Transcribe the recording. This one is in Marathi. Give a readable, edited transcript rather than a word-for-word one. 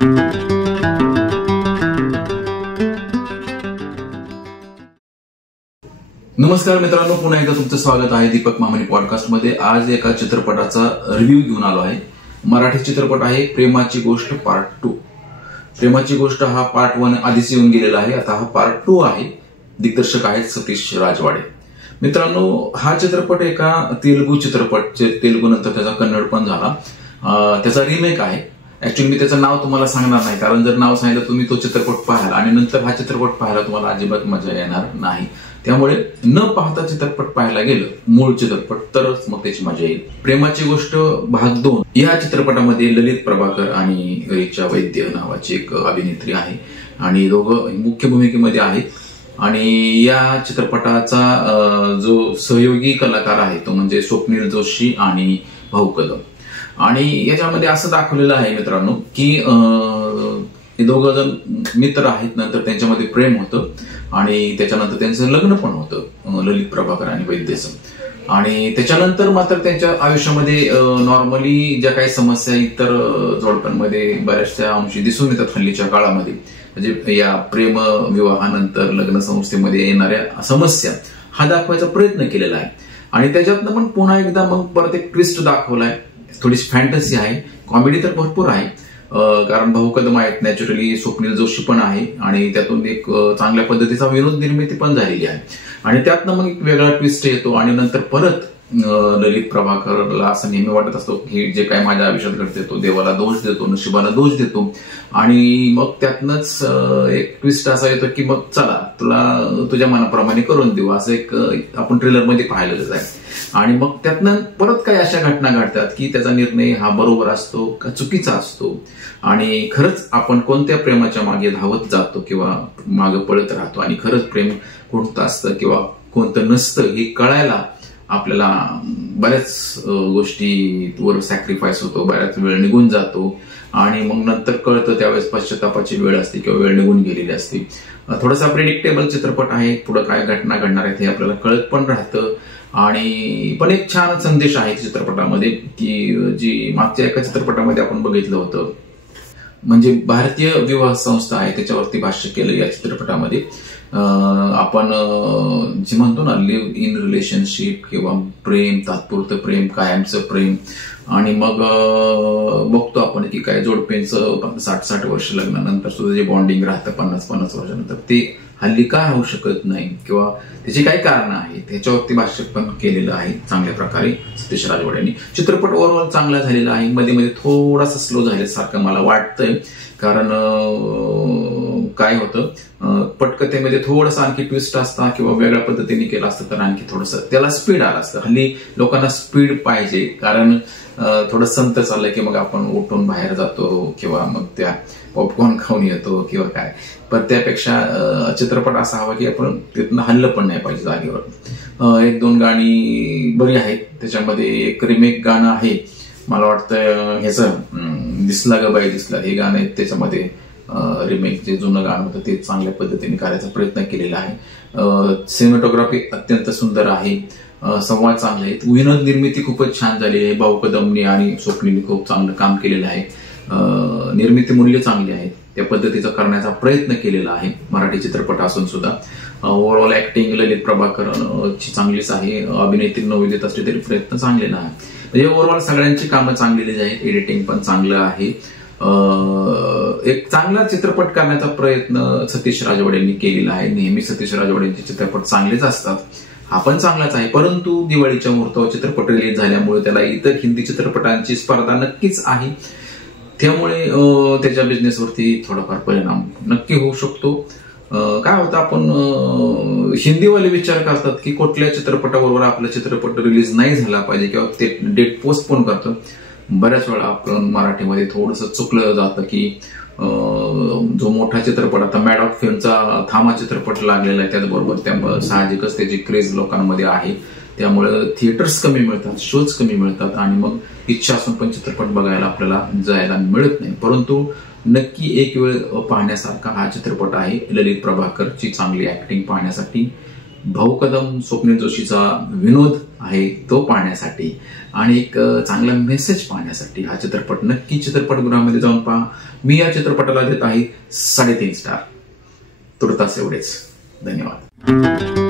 नमस्कार मित्रांनो, पुन्हा एकदा तुमचं स्वागत आहे दीपक मामणी पॉडकास्ट मध्ये। आज एका चित्रपटाचा रिव्ह्यू घेऊन आलो आहे। मराठी चित्रपट आहे प्रेमाची गोष्ट पार्ट 2। प्रेमाची गोष्ट हा पार्ट 1 आधीच येऊन गेलेला आहे, आता हा पार्ट 2 आहे। दिग्दर्शक आहेत सतीश राजवाडे। मित्रांनो, हा चित्रपट एका तेलुगू चित्रपट, तेलुगू नंतर त्याचा कन्नड पण झाला, त्याचा रिमेक आहे। ऍक्च्युअली मी त्याचं नाव तुम्हाला सांगणार नाही, कारण जर नाव सांगितलं तुम्ही तो चित्रपट पाहाल आणि नंतर हा चित्रपट पाहायला तुम्हाला अजिबात मजा येणार नाही। त्यामुळे न पाहता चित्रपट पाहायला गेलं, मूळ चित्रपट, तरच मग त्याची मजा येईल। प्रेमाची गोष्ट भाग 2 या चित्रपटामध्ये ललित प्रभाकर आणि ऋचा वैद्य नावाची एक अभिनेत्री आहे आणि दोघं मुख्य भूमिकेमध्ये आहेत। आणि या चित्रपटाचा जो सहयोगी कलाकार आहे तो म्हणजे स्वप्नील जोशी आणि भाऊ कदम। आणि याच्यामध्ये असं दाखवलेलं आहे मित्रांनो की हे दोघं जण मित्र आहेत, नंतर त्यांच्यामध्ये प्रेम होतं आणि त्याच्यानंतर त्यांचं लग्न पण होतं ललित प्रभाकर आणि वैद्यचं। आणि त्याच्यानंतर मात्र त्यांच्या आयुष्यामध्ये नॉर्मली ज्या काही समस्या इतर जोडप्यांमध्ये बऱ्याचशा अंशी दिसून येतात हल्लीच्या काळामध्ये, म्हणजे या प्रेम विवाहानंतर लग्न संस्थेमध्ये येणाऱ्या समस्या हा दाखवायचा प्रयत्न केलेला आहे। आणि त्याच्यातनं पण पुन्हा एकदा मग परत एक ट्विस्ट दाखवलाय, थोडीशी फॅन्टसी आहे, कॉमेडी तर भरपूर आहे, कारण भाऊ कदम आहेत, नॅचरली स्वप्नील जोशी पण आहे आणि त्यातून एक चांगल्या पद्धतीचा विनोद निर्मिती पण झालेली आहे। आणि त्यातनं मग एक वेगळा ट्विस्ट येतो आणि नंतर परत ललित प्रभाकरला असं नेहमी वाटत असतो की जे काय माझ्या आयुष्यात घडते तो देवाला दोष देतो, नशिबाला दोष देतो। आणि मग त्यातनंच एक ट्विस्ट असा येतो की मग चला तुला तुझ्या मनाप्रमाणे करून देऊ, असं एक आपण ट्रेलरमध्ये पाहिलेलंच आहे। आणि मग त्यातनं परत काही अशा घटना घडतात की त्याचा निर्णय हा बरोबर असतो का चुकीचा असतो, आणि खरंच आपण कोणत्या प्रेमाच्या मागे धावत जातो किंवा मागे पळत राहतो, आणि खरंच प्रेम कोणतं असतं किंवा कोणतं नसतं हे कळायला आपल्याला बऱ्याच गोष्टीवर सॅक्रिफाईस होतो, बऱ्याच वेळ निघून जातो आणि मग नंतर कळतं त्यावेळेस पश्चातापाची वेळ असते किंवा वेळ निघून गेलेली असते। थोडासा प्रेडिक्टेबल चित्रपट आहे, पुढे काय घटना घडणार आहेत हे आपल्याला कळत पण राहतं। आणि पण एक छान संदेश आहे चित्रपटामध्ये की जी मागच्या एका चित्रपटामध्ये आपण बघितलं होतं, म्हणजे भारतीय विवाह संस्था आहे त्याच्यावरती भाष्य केलं या चित्रपटामध्ये। आपण जे म्हणतो ना लिव्ह इन रिलेशनशिप किंवा प्रेम, तात्पुरतं प्रेम, कायमचं प्रेम, आणि मग बघतो आपण की काय जोडप्यांचं 60-60 वर्ष लग्नानंतर सुद्धा जे बॉन्डिंग राहतं 50-50 वर्षानंतर ते हल्ली का होऊ शकत नाही किंवा त्याची काय कारण आहेत त्याच्यावरती भाष्य पण केलेलं आहे चांगल्या प्रकारे सतीश राजवाड्यांनी। चित्रपट ओव्हरऑल चांगला झालेला आहे, मध्ये मध्ये थोडासा स्लो झाल्यासारखं मला वाटतंय, कारण काय होतं पटकथेमध्ये थोडंसं आणखी ट्विस्ट असता किंवा वेगळ्या पद्धतीने केलं असतं तर आणखी थोडंसं त्याला स्पीड आलं असतं। हल्ली लोकांना स्पीड पाहिजे, कारण थोडं संत चाललंय की मग आपण उठून बाहेर जातो किंवा मग त्या पॉपकॉर्न खाऊन येतो किंवा काय, पण त्यापेक्षा चित्रपट असा हवा की आपण तिथनं हल्लं पण नाही पाहिजे जागेवर। 1-2 गाणी बरी आहेत, त्याच्यामध्ये एक रिमेक गाणं आहे, मला वाटतं ह्याचं दिसला ग बाई दिसला, हे गाणं आहे त्याच्यामध्ये रिमेक जे जुनं गाणं होतं ते चांगल्या पद्धतीने करायचा प्रयत्न केलेला आहे। सिनेमॅटोग्राफी अत्यंत सुंदर आहे, संवाद चांगले आहेत, विनोद निर्मिती खूपच छान झाली आहे, भाऊ कदमने आणि स्वप्नीलने खूप चांगलं काम केलेलं आहे, निर्मिती मूल्य चांगली आहेत, त्या पद्धतीचा करण्याचा प्रयत्न केलेला आहे मराठी चित्रपट असून सुद्धा। ओव्हरऑल ऍक्टिंग ललित प्रभाकर ची चांगलीच आहे, अभिनेत्री नवी देत असली तरी प्रयत्न चांगलेला आहे, म्हणजे ओव्हरऑल सगळ्यांची कामं चांगलेली आहेत, एडिटिंग पण चांगलं आहे। एक चांगला चित्रपट करण्याचा प्रयत्न सतीश राजवाड्यांनी केलेला आहे। नेहमी सतीश राजवाड्यांचे चित्रपट चांगलेच असतात, हा पण चांगलाच आहे, परंतु दिवाळीच्या मुहूर्तावर चित्रपट रिलीज झाल्यामुळे त्याला इतर हिंदी चित्रपटांची स्पर्धा नक्कीच आहे, त्यामुळे त्याच्या बिझनेसवरती थोडाफार परिणाम नक्की होऊ शकतो। काय होतं, आपण हिंदीवाले विचार करतात की कुठल्या चित्रपटाबरोबर आपला चित्रपट रिलीज नाही झाला पाहिजे किंवा ते डेट पोस्टपोन करतो। बऱ्याच वेळा आपण मराठीमध्ये थोडंसं चुकलं जातं की जो मोठा चित्रपट आता मॅड ऑफ फिल्मचा थामा चित्रपट लागलेला आहे, त्याचबरोबर त्यामुळे साहजिकच त्याची क्रेज लोकांमध्ये आहे, त्यामुळे थिएटर्स कमी मिळतात, शोज कमी मिळतात आणि मग इच्छा असून पण चित्रपट बघायला आपल्याला जायला मिळत नाही। परंतु नक्की एक वेळ पाहण्यासारखा हा चित्रपट आहे, ललित प्रभाकरची चांगली ऍक्टिंग पाहण्यासाठी भाऊ कदम, स्वप्नील जोशीचा विनोद आहे तो पाहण्यासाठी आणि एक चांगला मेसेज पाहण्यासाठी हा चित्रपट नक्की चित्रपटगृहामध्ये जाऊन पहा. मी या चित्रपटाला देत आहे 3.5 स्टार. तुर्तास एवढेच. धन्यवाद.